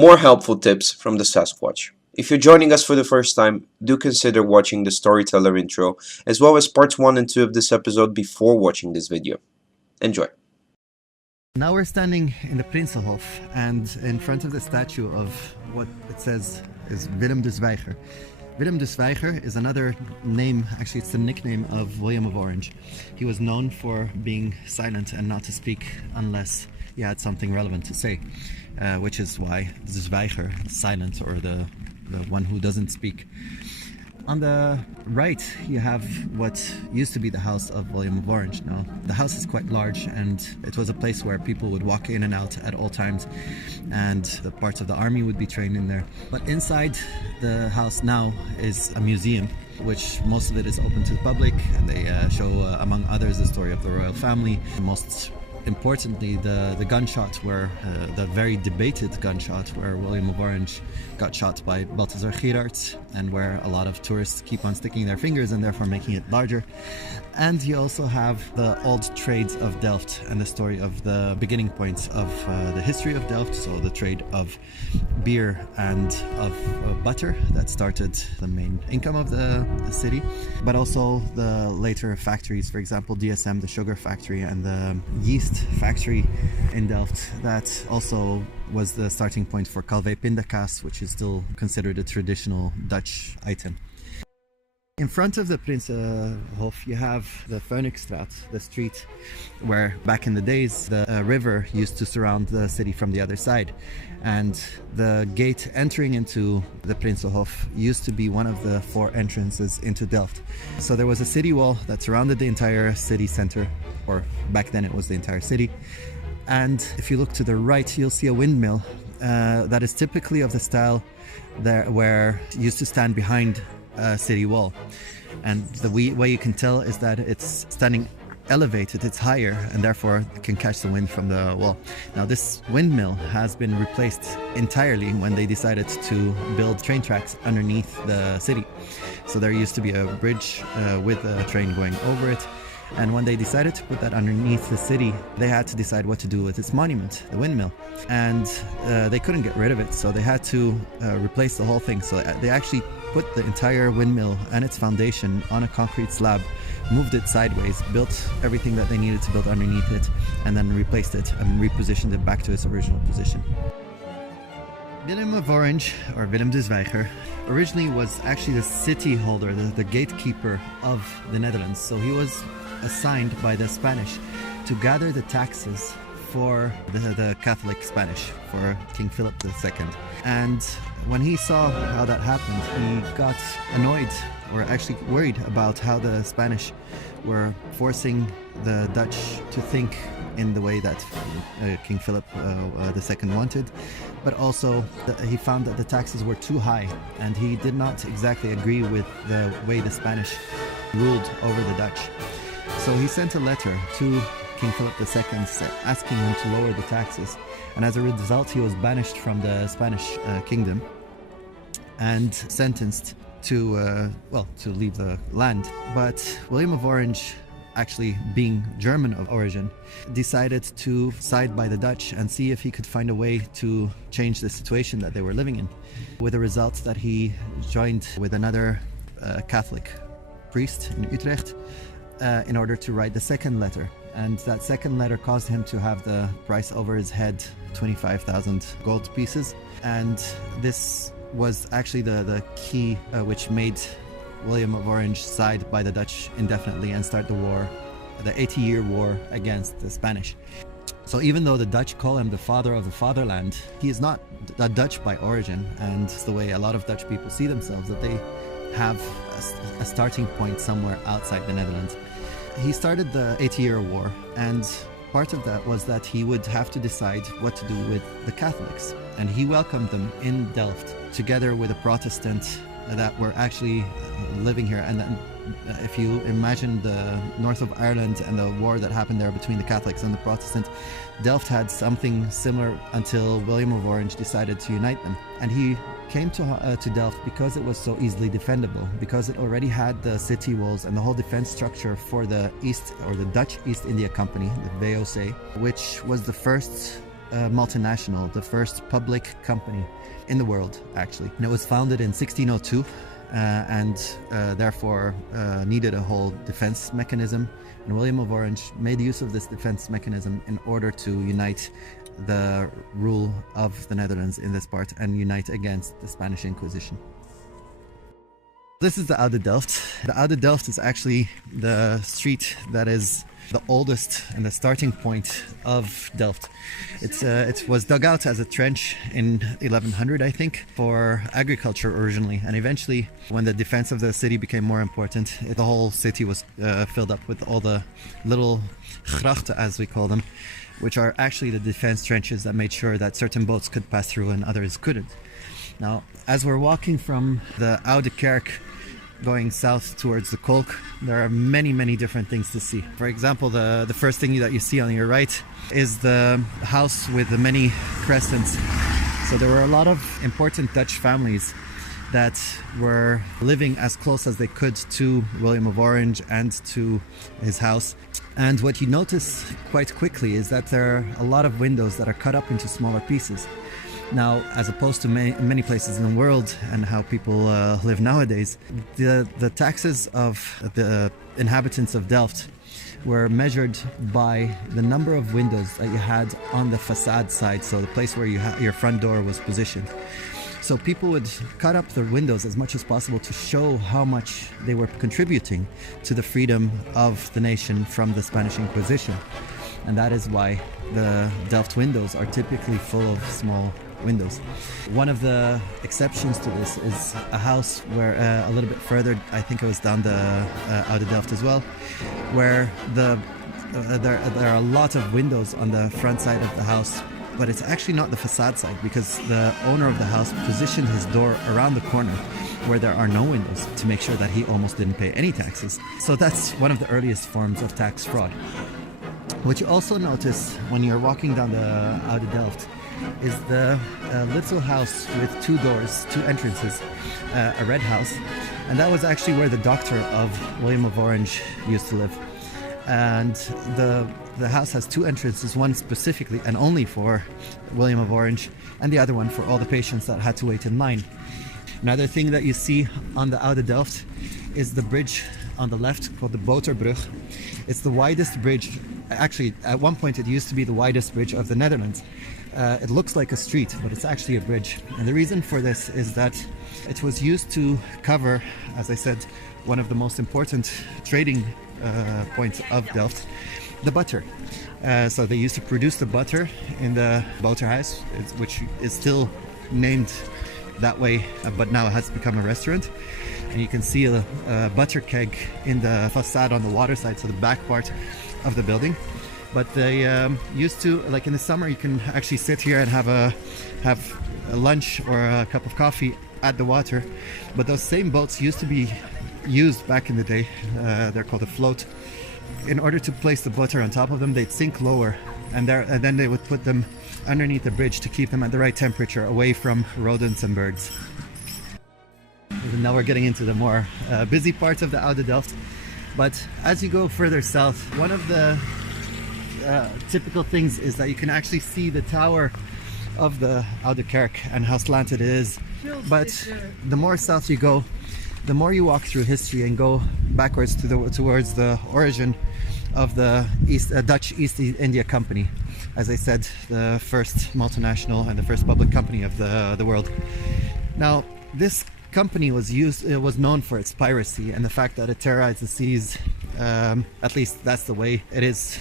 more helpful tips from the Sasquatch. If you're joining us for the first time, do consider watching the storyteller intro, as well as parts 1 and 2 of this episode before watching this video. Enjoy. Now we're standing in the Prinsenhof and in front of the statue of what it says is Willem de Zwijger. Willem de Zwijger is another name, actually it's the nickname of William of Orange. He was known for being silent and not to speak unless he had something relevant to say, which is why the Zwijger, silent, or the one who doesn't speak. On the right, you have what used to be the house of William of Orange. Now, the house is quite large, and it was a place where people would walk in and out at all times, and the parts of the army would be trained in there. But inside the house now is a museum, which most of it is open to the public, and they show, among others, the story of the royal family. Most importantly, the gunshot where the very debated gunshot where William of Orange got shot by Balthazar Gerards, and where a lot of tourists keep on sticking their fingers and therefore making it larger. And you also have the old trades of Delft and the story of the beginning points of the history of Delft, so the trade of beer and of butter that started the main income of the city, but also the later factories, for example DSM, the sugar factory, and the yeast factory in Delft that also was the starting point for Calvé pindakaas, which is still considered a traditional Dutch item. In front of the Prinsenhof, you have the Phoenixstraat, the street where back in the days the river used to surround the city from the other side. And the gate entering into the Prinsenhof used to be one of the 4 entrances into Delft. So there was a city wall that surrounded the entire city center, or back then it was the entire city. And if you look to the right, you'll see a windmill that is typically of the style there where it used to stand behind a city wall. And the way you can tell is that it's standing elevated, it's higher, and therefore can catch the wind from the wall. Now this windmill has been replaced entirely when they decided to build train tracks underneath the city. So there used to be a bridge with a train going over it. And when they decided to put that underneath the city, they had to decide what to do with its monument, the windmill. And they couldn't get rid of it, so they had to replace the whole thing. So they actually put the entire windmill and its foundation on a concrete slab, moved it sideways, built everything that they needed to build underneath it, and then replaced it and repositioned it back to its original position. Willem of Orange, or Willem de Zwijger, originally was actually the city holder, the gatekeeper of the Netherlands. So he was assigned by the Spanish to gather the taxes for the Catholic Spanish, for King Philip II. And when he saw how that happened, he got annoyed, or actually worried, about how the Spanish were forcing the Dutch to think in the way that King Philip II wanted, but also he found that the taxes were too high, and he did not exactly agree with the way the Spanish ruled over the Dutch. So he sent a letter to King Philip II asking him to lower the taxes, and as a result he was banished from the Spanish kingdom and sentenced to leave the land. But William of Orange, actually being German of origin, decided to side by the Dutch and see if he could find a way to change the situation that they were living in, with the result that he joined with another Catholic priest in Utrecht in order to write the second letter. And that second letter caused him to have the price over his head 25,000 gold pieces. And this was actually the key which made William of Orange side by the Dutch indefinitely and start the war, the 80-year war against the Spanish. So even though the Dutch call him the father of the fatherland, he is not a Dutch by origin, and it's the way a lot of Dutch people see themselves, that they have a starting point somewhere outside the Netherlands. He started the 80-year war, and part of that was that he would have to decide what to do with the Catholics, and he welcomed them in Delft together with a Protestant that were actually living here. And then if you imagine the north of Ireland and the war that happened there between the Catholics and the Protestants, Delft had something similar until William of Orange decided to unite them. And he came to Delft because it was so easily defendable, because it already had the city walls and the whole defense structure for the East, or the Dutch East India Company, the VOC, which was the first multinational, the first public company in the world, actually. And it was founded in 1602 and therefore needed a whole defense mechanism. And William of Orange made use of this defense mechanism in order to unite the rule of the Netherlands in this part and unite against the Spanish Inquisition. This is the Oude Delft. The Oude Delft is actually the street that is the oldest and the starting point of Delft. It was dug out as a trench in 1100, I think, for agriculture originally, and eventually, when the defense of the city became more important, the whole city was filled up with all the little grachten, as we call them, which are actually the defense trenches that made sure that certain boats could pass through and others couldn't. Now, as we're walking from the Oude Kerk going south towards the Kolk, there are many different things to see. For example, the first thing that you see on your right is the house with the many crescents. So there were a lot of important Dutch families that were living as close as they could to William of Orange and to his house. And what you notice quite quickly is that there are a lot of windows that are cut up into smaller pieces. Now, as opposed to many places in the world and how people live nowadays, the taxes of the inhabitants of Delft were measured by the number of windows that you had on the facade side, so the place where your front door was positioned. So people would cut up the windows as much as possible to show how much they were contributing to the freedom of the nation from the Spanish Inquisition. And that is why the Delft windows are typically full of small windows. One of the exceptions to this is a house where a little bit further, I think it was down the Oude Delft as well, where there are a lot of windows on the front side of the house, but it's actually not the facade side, because the owner of the house positioned his door around the corner where there are no windows to make sure that he almost didn't pay any taxes. So that's one of the earliest forms of tax fraud. What you also notice when you're walking down the Oude Delft is the little house with two doors, two entrances, a red house, and that was actually where the doctor of William of Orange used to live. And the house has two entrances, one specifically and only for William of Orange, and the other one for all the patients that had to wait in line. Another thing that you see on the Oude Delft is the bridge on the left called the Boterbrug. It's the widest bridge. Actually, at one point it used to be the widest bridge of the Netherlands. It looks like a street, but it's actually a bridge. And the reason for this is that it was used to cover, as I said, one of the most important trading points of Delft, the butter. So they used to produce the butter in the Boterhuis, which is still named that way, but now it has become a restaurant. And you can see a butter keg in the facade on the water side, so the back part of the building. But they used to, like in the summer, you can actually sit here and have a lunch or a cup of coffee at the water. But those same boats used to be used back in the day. They're called a float. In order to place the butter on top of them, they'd sink lower, and then they would put them underneath the bridge to keep them at the right temperature, away from rodents and birds. And now we're getting into the more busy parts of the Oude Delft. But as you go further south, one of the typical things is that you can actually see the tower of the Oude Kerk and how slanted it is. But the more south you go, the more you walk through history and go backwards towards the origin of the Dutch East India Company. As I said, the first multinational and the first public company of the world. Now, this company it was known for its piracy and the fact that it terrorized the seas. At least that's the way it is.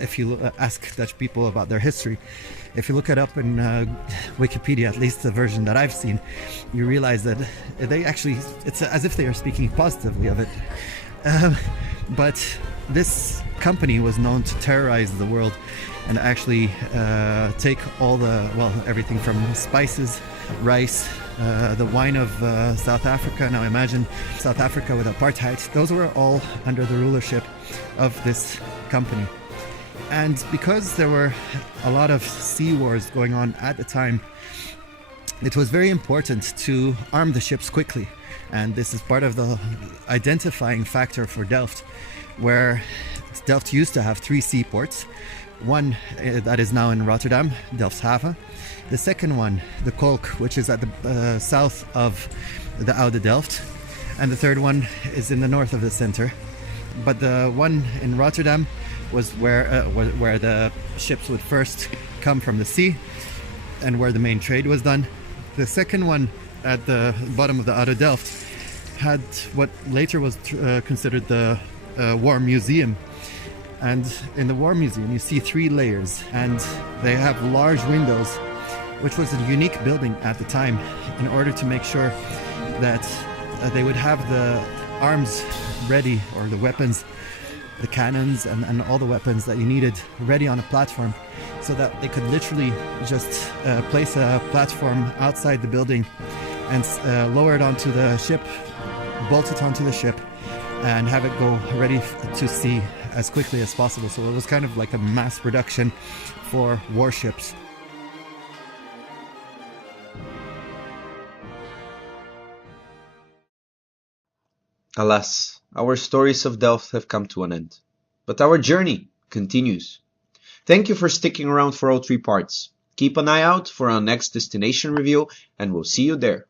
If you ask Dutch people about their history, if you look it up in Wikipedia, at least the version that I've seen, you realize that it's as if they are speaking positively of it. But this company was known to terrorize the world and actually take everything from spices, rice, the wine of South Africa. Now imagine South Africa with apartheid. Those were all under the rulership of this company. And because there were a lot of sea wars going on at the time, it was very important to arm the ships quickly. And this is part of the identifying factor for Delft, where Delft used to have 3 seaports, One that is now in Rotterdam, Delfshaven. The second one, the Kolk, which is at the south of the Oude Delft. And the third one is in the north of the center. But the one in Rotterdam was where the ships would first come from the sea and where the main trade was done. The second one at the bottom of the Oude Delft had what later was considered the War Museum. And in the War Museum you see 3 layers, and they have large windows, which was a unique building at the time, in order to make sure that they would have the arms ready, or the weapons, the cannons and all the weapons that you needed ready on a platform, so that they could literally just place a platform outside the building and lower it onto the ship, bolt it onto the ship, and have it go ready to sea as quickly as possible. So it was kind of like a mass production for warships. Alas, our stories of Delft have come to an end, but our journey continues. Thank you for sticking around for all 3 parts. Keep an eye out for our next destination review, and we'll see you there.